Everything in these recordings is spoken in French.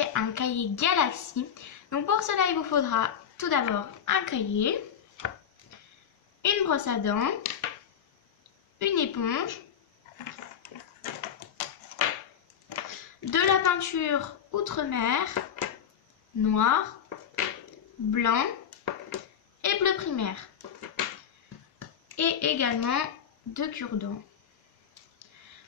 utiliser un cahier Galaxy. Donc pour cela, il vous faudra tout d'abord un cahier, une brosse à dents, une éponge, de la peinture Outre-mer, noir, blanc et bleu primaire. Et également 2 cure-dents.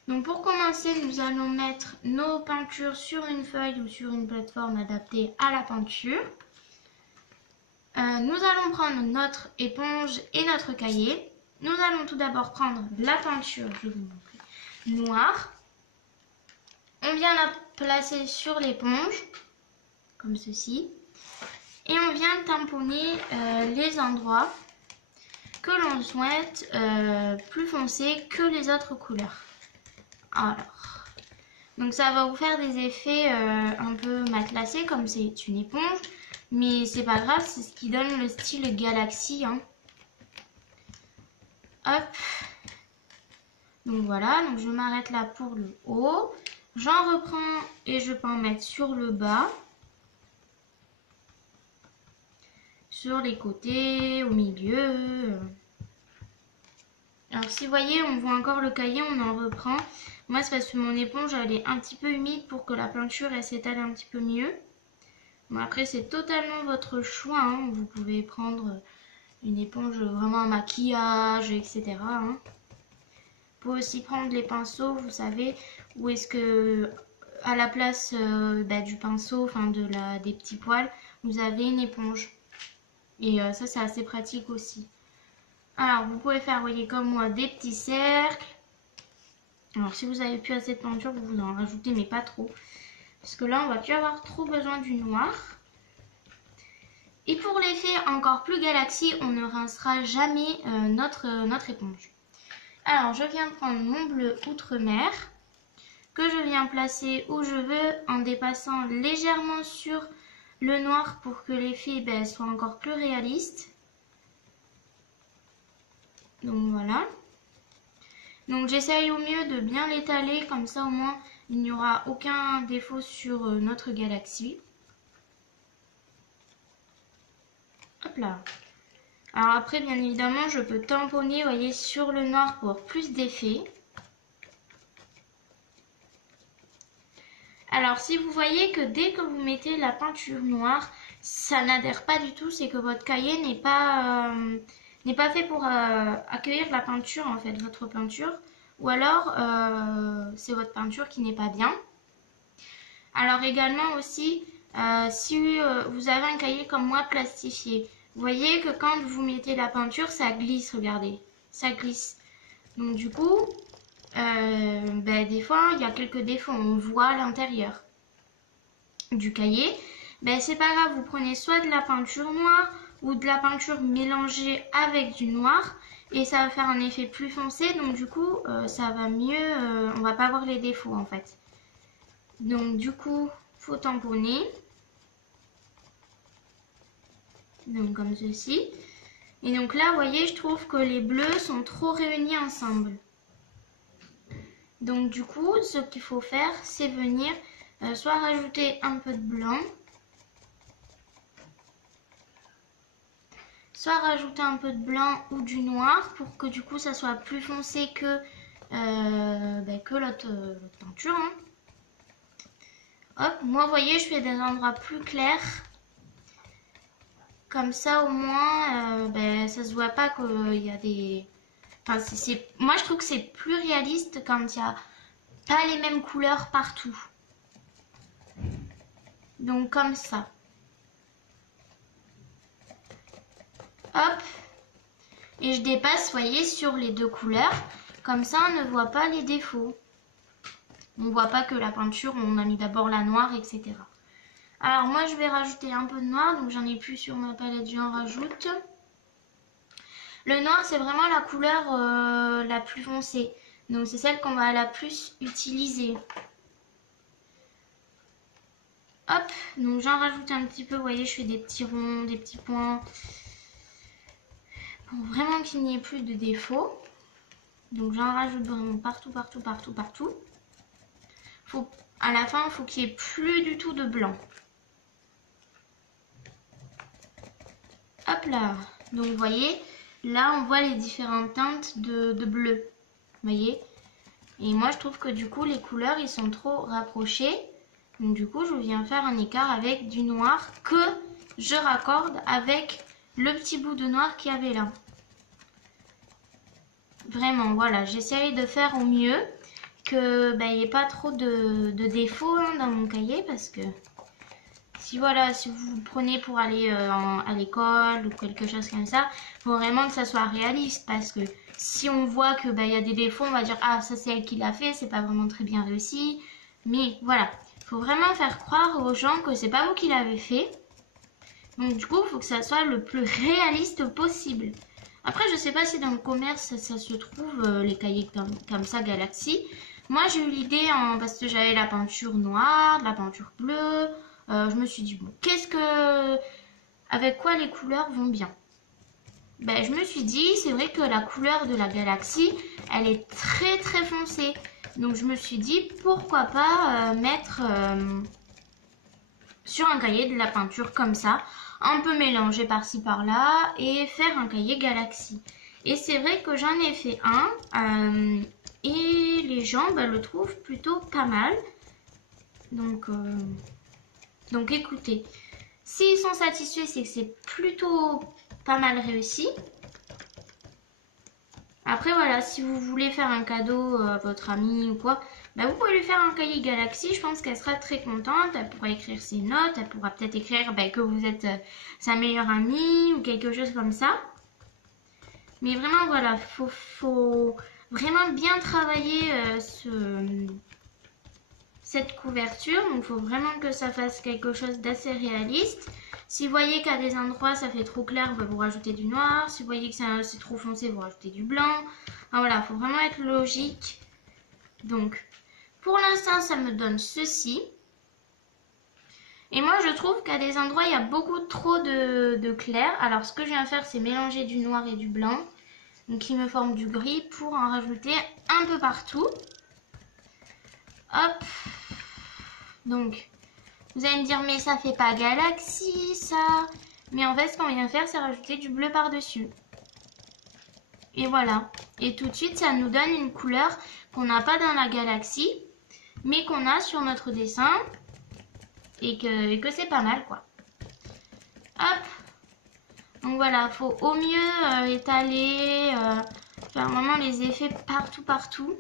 Donc pour commencer, nous allons mettre nos peintures sur une feuille ou sur une plateforme adaptée à la peinture. Nous allons prendre notre éponge et notre cahier. Nous allons tout d'abord prendre la peinture, je vais vous montrer, noire. On vient la placer sur l'éponge, comme ceci. Et on vient tamponner les endroits que l'on souhaite plus foncés que les autres couleurs. Alors, donc ça va vous faire des effets un peu matelassés comme c'est une éponge, mais c'est pas grave, c'est ce qui donne le style Galaxy, hein. Hop, donc voilà, donc je m'arrête là pour le haut, j'en reprends et je peux en mettre sur le bas, sur les côtés, au milieu. Alors si vous voyez, on voit encore le cahier, on en reprend. Moi, c'est parce que mon éponge, elle est un petit peu humide pour que la peinture, elle s'étale un petit peu mieux. Bon, après, c'est totalement votre choix, hein. Vous pouvez prendre une éponge vraiment en maquillage, etc., hein. Vous pouvez aussi prendre les pinceaux, vous savez, où est-ce que, à la place du pinceau, enfin des petits poils, vous avez une éponge. Et ça, c'est assez pratique aussi. Alors, vous pouvez faire, vous voyez, comme moi, des petits cercles. Alors, si vous n'avez plus assez de peinture, vous en rajoutez, mais pas trop. Parce que là, on va plus avoir trop besoin du noir. Et pour l'effet encore plus Galaxy, on ne rincera jamais notre éponge. Alors, je viens prendre mon bleu Outre-mer, que je viens placer où je veux, en dépassant légèrement sur le noir pour que l'effet soit encore plus réaliste. Donc voilà. Donc j'essaye au mieux de bien l'étaler, comme ça au moins il n'y aura aucun défaut sur notre Galaxy. Hop là. Alors après, bien évidemment, je peux tamponner, vous voyez, sur le noir pour plus d'effet. Alors si vous voyez que dès que vous mettez la peinture noire, ça n'adhère pas du tout, c'est que votre cahier n'est pas fait pour accueillir la peinture, en fait, votre peinture. Ou alors, c'est votre peinture qui n'est pas bien. Alors également aussi, si vous avez un cahier comme moi plastifié, vous voyez que quand vous mettez la peinture, ça glisse, regardez, ça glisse. Donc du coup, des fois, il y a quelques défauts, on voit l'intérieur du cahier. C'est pas grave, vous prenez soit de la peinture noire ou de la peinture mélangée avec du noir et ça va faire un effet plus foncé, donc du coup, ça va mieux, on va pas voir les défauts en fait. Donc du coup, faut tamponner. Donc comme ceci. Et donc là, vous voyez, je trouve que les bleus sont trop réunis ensemble. Donc du coup, ce qu'il faut faire, c'est venir soit rajouter un peu de blanc, soit rajouter un peu de blanc ou du noir pour que du coup, ça soit plus foncé que l'autre peinture, hein. Hop, moi, vous voyez, je fais des endroits plus clairs. Comme ça, au moins, ça se voit pas qu'il y a des... Enfin, moi, je trouve que c'est plus réaliste quand il n'y a pas les mêmes couleurs partout. Donc, comme ça. Hop. Et je dépasse, vous voyez, sur les deux couleurs. Comme ça, on ne voit pas les défauts. On ne voit pas que la peinture, on a mis d'abord la noire, etc. Alors, moi, je vais rajouter un peu de noir. Donc, j'en ai plus sur ma palette, j'en rajoute. Le noir, c'est vraiment la couleur la plus foncée. Donc, c'est celle qu'on va la plus utiliser. Hop, donc j'en rajoute un petit peu. Vous voyez, je fais des petits ronds, des petits points. Pour vraiment qu'il n'y ait plus de défauts. Donc, j'en rajoute vraiment partout, partout, partout, partout. Faut à la fin, il faut qu'il n'y ait plus du tout de blanc. Hop là. Donc vous voyez, là on voit les différentes teintes de bleu. Vous voyez? Et moi je trouve que du coup les couleurs ils sont trop rapprochés. Donc du coup je viens faire un écart avec du noir que je raccorde avec le petit bout de noir qu'il y avait là. Vraiment, voilà, j'essaye de faire au mieux que il n'y ait pas trop de défauts hein, dans mon cahier parce que si voilà, si vous prenez pour aller à l'école ou quelque chose comme ça, il faut vraiment que ça soit réaliste parce que si on voit que y a des défauts, on va dire ah ça c'est elle qui l'a fait, c'est pas vraiment très bien réussi. Mais voilà, il faut vraiment faire croire aux gens que c'est pas vous qui l'avez fait. Donc du coup, il faut que ça soit le plus réaliste possible. Après, je sais pas si dans le commerce ça se trouve les cahiers comme ça Galaxy. Moi, j'ai eu l'idée parce que j'avais la peinture noire, la peinture bleue. Je me suis dit bon, avec quoi les couleurs vont bien. Je me suis dit, c'est vrai que la couleur de la Galaxy, elle est très très foncée. Donc je me suis dit, pourquoi pas mettre sur un cahier de la peinture comme ça, un peu mélangé par-ci par-là et faire un cahier Galaxy. Et c'est vrai que j'en ai fait un et les gens le trouvent plutôt pas mal. Donc écoutez, s'ils sont satisfaits, c'est que c'est plutôt pas mal réussi. Après voilà, si vous voulez faire un cadeau à votre amie ou quoi, vous pouvez lui faire un cahier Galaxy, je pense qu'elle sera très contente, elle pourra écrire ses notes, elle pourra peut-être écrire que vous êtes sa meilleure amie ou quelque chose comme ça. Mais vraiment voilà, faut vraiment bien travailler cette couverture, donc il faut vraiment que ça fasse quelque chose d'assez réaliste. Si vous voyez qu'à des endroits ça fait trop clair, vous rajoutez du noir. Si vous voyez que c'est trop foncé, vous rajoutez du blanc. Enfin, voilà, il faut vraiment être logique. Donc, pour l'instant, ça me donne ceci. Et moi, je trouve qu'à des endroits, il y a beaucoup trop de clair. Alors, ce que je viens faire, c'est mélanger du noir et du blanc. Donc, qui me forme du gris pour en rajouter un peu partout. Hop. Donc, vous allez me dire, mais ça fait pas Galaxy, ça. Mais en fait, ce qu'on vient faire, c'est rajouter du bleu par-dessus. Et voilà. Et tout de suite, ça nous donne une couleur qu'on n'a pas dans la Galaxy, mais qu'on a sur notre dessin. Et que c'est pas mal, quoi. Hop. Donc voilà, faut au mieux étaler, faire vraiment les effets partout.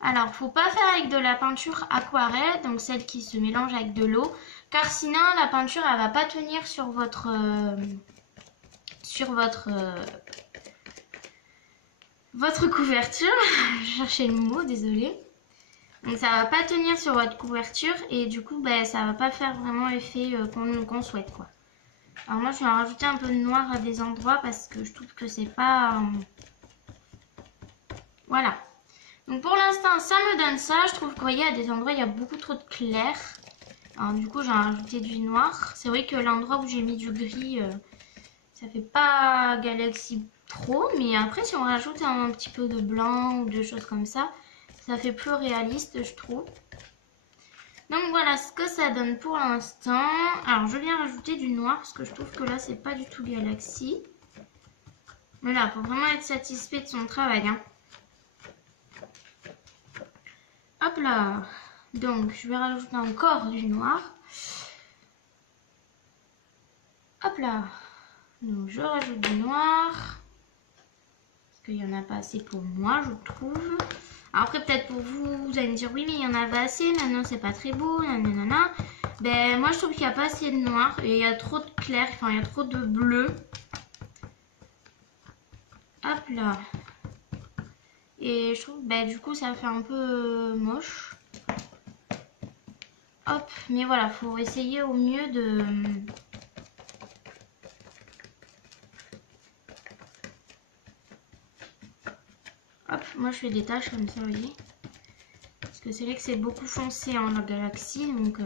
Alors, faut pas faire avec de la peinture aquarelle, donc celle qui se mélange avec de l'eau, car sinon la peinture elle va pas tenir sur votre couverture. Je cherchais le mot, désolée. Donc ça va pas tenir sur votre couverture et du coup ça va pas faire vraiment l'effet qu'on souhaite quoi. Alors moi je vais en rajouter un peu de noir à des endroits parce que je trouve que c'est pas... Voilà. Donc pour l'instant ça me donne ça. Je trouve que vous voyez à des endroits il y a beaucoup trop de clair. Alors du coup j'ai rajouté du noir. C'est vrai que l'endroit où j'ai mis du gris ça fait pas Galaxy trop. Mais après si on rajoute un petit peu de blanc ou de choses comme ça fait plus réaliste je trouve. Donc voilà ce que ça donne pour l'instant. Alors je viens rajouter du noir parce que je trouve que là c'est pas du tout Galaxy. Mais là faut vraiment être satisfait de son travail. Hein. Hop là. Donc je vais rajouter encore du noir. Hop là. Donc je rajoute du noir. Parce qu'il n'y en a pas assez pour moi je trouve. Alors après peut-être pour vous, vous allez me dire oui mais il y en avait assez, non c'est pas très beau, nanana. Moi je trouve qu'il n'y a pas assez de noir et il y a trop de clair, enfin il y a trop de bleu. Hop là. Et je trouve du coup ça fait un peu moche. Hop, mais voilà, faut essayer au mieux de... Hop, moi je fais des taches comme ça, vous voyez. Parce que c'est vrai que c'est beaucoup foncé en la Galaxy, donc...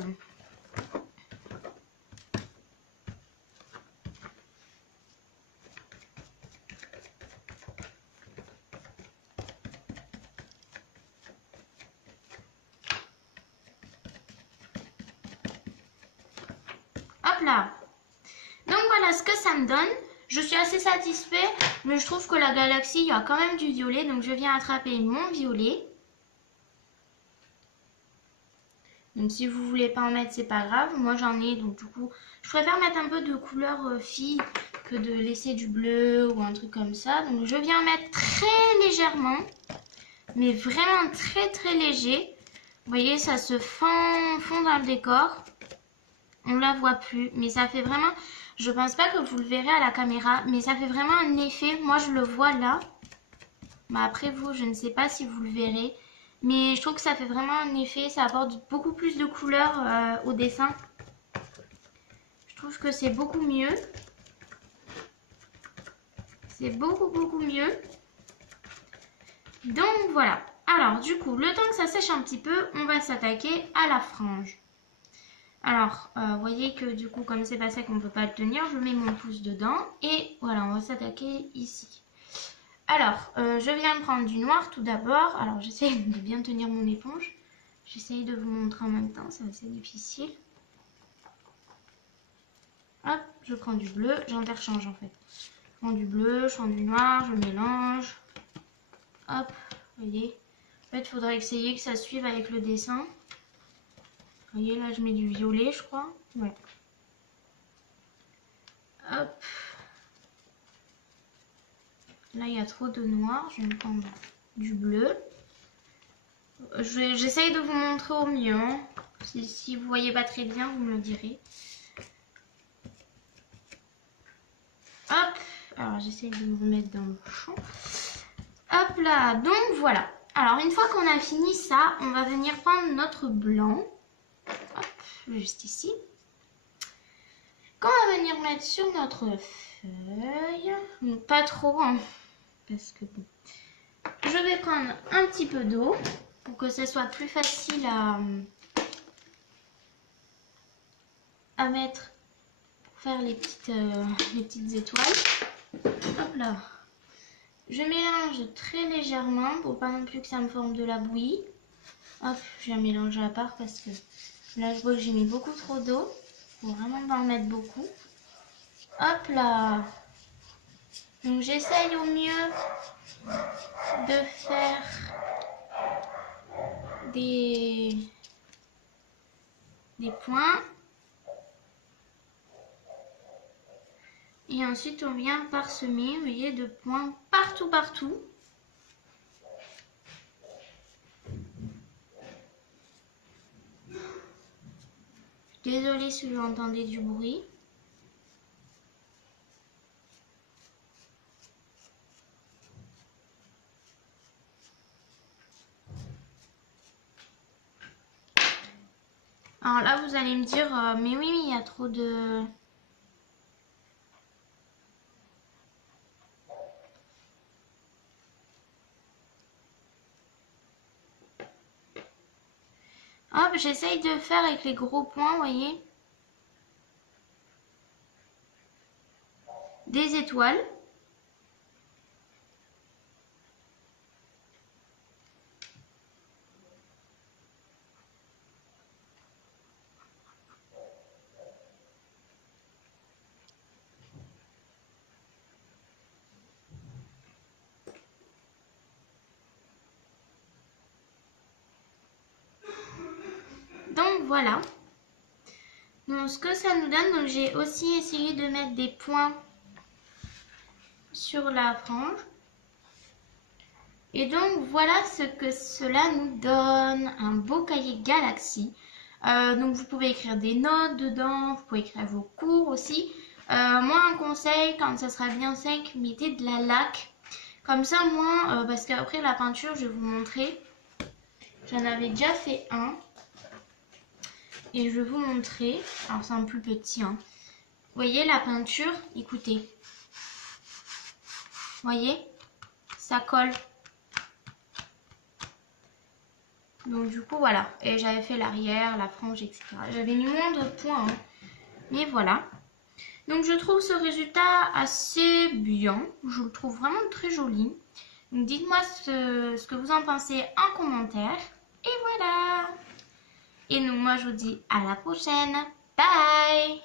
Hop là. Donc voilà ce que ça me donne. Je suis assez satisfait, mais je trouve que la galaxie, il y a quand même du violet. Donc je viens attraper mon violet. Donc si vous voulez pas en mettre, c'est pas grave. Moi j'en ai, donc du coup, je préfère mettre un peu de couleur fille que de laisser du bleu ou un truc comme ça. Donc je viens mettre très légèrement, mais vraiment très léger. Vous voyez, ça se fond dans le décor. On la voit plus, mais ça fait vraiment... Je pense pas que vous le verrez à la caméra, mais ça fait vraiment un effet. Moi je le vois là. Mais après vous, je ne sais pas si vous le verrez. Mais je trouve que ça fait vraiment un effet, ça apporte beaucoup plus de couleurs au dessin. Je trouve que c'est beaucoup mieux. C'est beaucoup mieux. Donc voilà. Alors du coup, le temps que ça sèche un petit peu, on va s'attaquer à la frange. Alors, vous voyez que du coup, comme c'est pas sec, on ne peut pas le tenir. Je mets mon pouce dedans et voilà, on va s'attaquer ici. Alors, je viens prendre du noir tout d'abord. Alors, j'essaie de bien tenir mon éponge. J'essaye de vous montrer en même temps, c'est assez difficile. Hop, je prends du bleu, j'interchange en fait. Je prends du bleu, je prends du noir, je mélange. Hop, vous voyez. En fait, il faudrait essayer que ça suive avec le dessin. Vous voyez, là, je mets du violet, je crois. Ouais. Hop. Là, il y a trop de noir. Je vais me prendre du bleu. J'essaye de vous montrer au mieux. Hein. Si vous voyez pas très bien, vous me le direz. Hop. Alors, j'essaye de me remettre dans le champ. Hop là. Donc, voilà. Alors, une fois qu'on a fini ça, on va venir prendre notre blanc. Hop. Juste ici. Qu'on va venir mettre sur notre feuille. Donc, pas trop, hein, parce que bon. Je vais prendre un petit peu d'eau pour que ce soit plus facile à mettre pour faire les petites étoiles. Hop là. Je mélange très légèrement pour pas non plus que ça me forme de la bouillie. Hop, je vais mélanger à part parce que là je vois que j'ai mis beaucoup trop d'eau. Il faut vraiment pas en mettre beaucoup. Hop là. Donc j'essaye au mieux de faire des points. Et ensuite on vient parsemer, vous voyez, de points partout. Désolée si vous entendez du bruit. Alors là, vous allez me dire, mais oui, il y a trop de... Hop, j'essaye de faire avec les gros points, vous voyez. Des étoiles. Donc voilà. Donc ce que ça nous donne, donc j'ai aussi essayé de mettre des points sur la frange. Et donc voilà ce que cela nous donne, un beau cahier Galaxy. Donc vous pouvez écrire des notes dedans, vous pouvez écrire vos cours aussi. Moi un conseil, quand ça sera bien sec, mettez de la laque. Comme ça moi, parce qu'après la peinture, je vais vous montrer. J'en avais déjà fait un. Et je vais vous montrer. Alors c'est un plus petit. Hein. Vous voyez la peinture, écoutez. Vous voyez, ça colle. Donc du coup voilà, et j'avais fait l'arrière, la frange, etc. J'avais mis moins de points, hein. Mais voilà. Donc je trouve ce résultat assez bien, je le trouve vraiment très joli. Donc dites-moi ce que vous en pensez en commentaire. Et voilà. Et donc moi je vous dis à la prochaine. Bye.